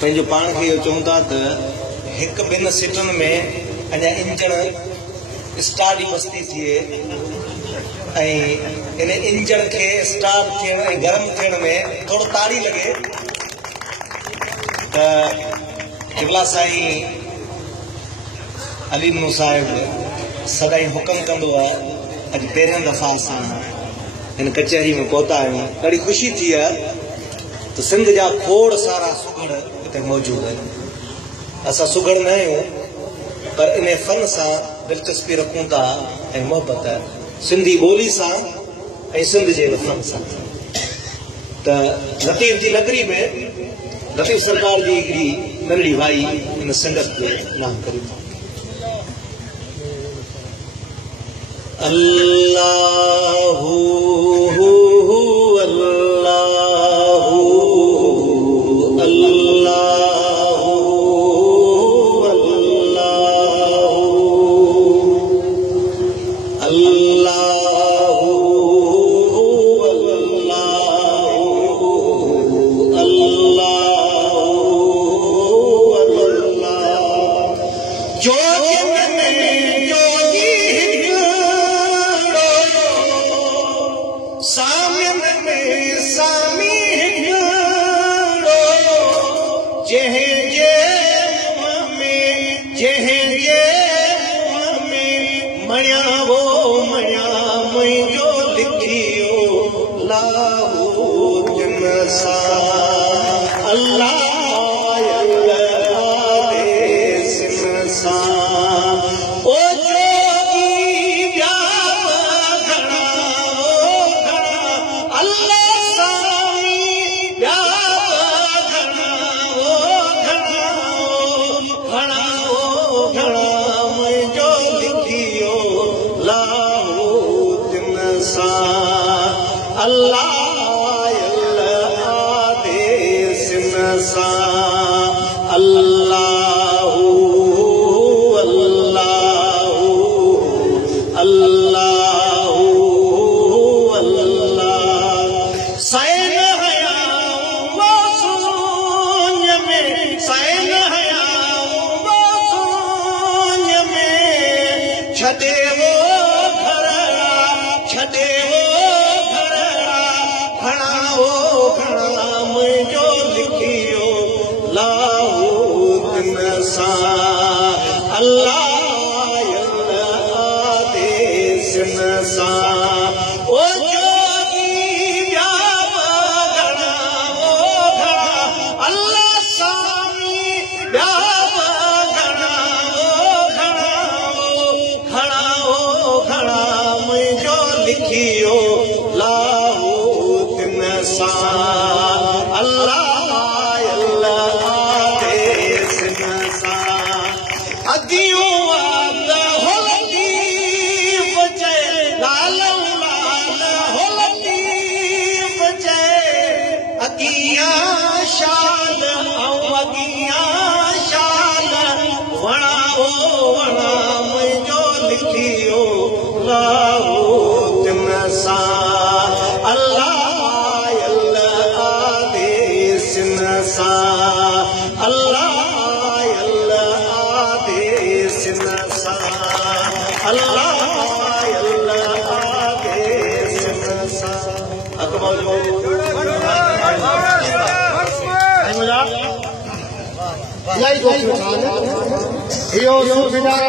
पंहिंजो पाण खे इहो चऊं था त हिकु ॿिनि सीटुनि में अञा इंजण स्टार्ट ई मस्ती थिए ऐं इन इंजण खे स्टार्ट थियण ऐं गरम थियण में थोरो ताड़ी लॻे त क़िबला साईं अली नूं साहिब सदाईं हुकम कंदो आहे। अॼु पहिरियों दफ़ा असां हिन कचहरी में पहुता आहियूं। ॾाढी ख़ुशी थी आहे त सिंध जा खोड़ सारा सुगड़ हिते मौजूदु आहिनि। असां सुगड़ न आहियूं पर इन फन सां दिलचस्पी रखूं था ऐं मोहबत सिंधी ॿोली सां ऐं सिंध जे फन सां। त लतीफ़ जी नगरी में लतीफ़ सरकार जी हिकिड़ी नंढड़ी भाई इन संगत जो नाम करियो। अल्लाहु अल्लाहु अल्लाहु अल्लाहु अल्लाहु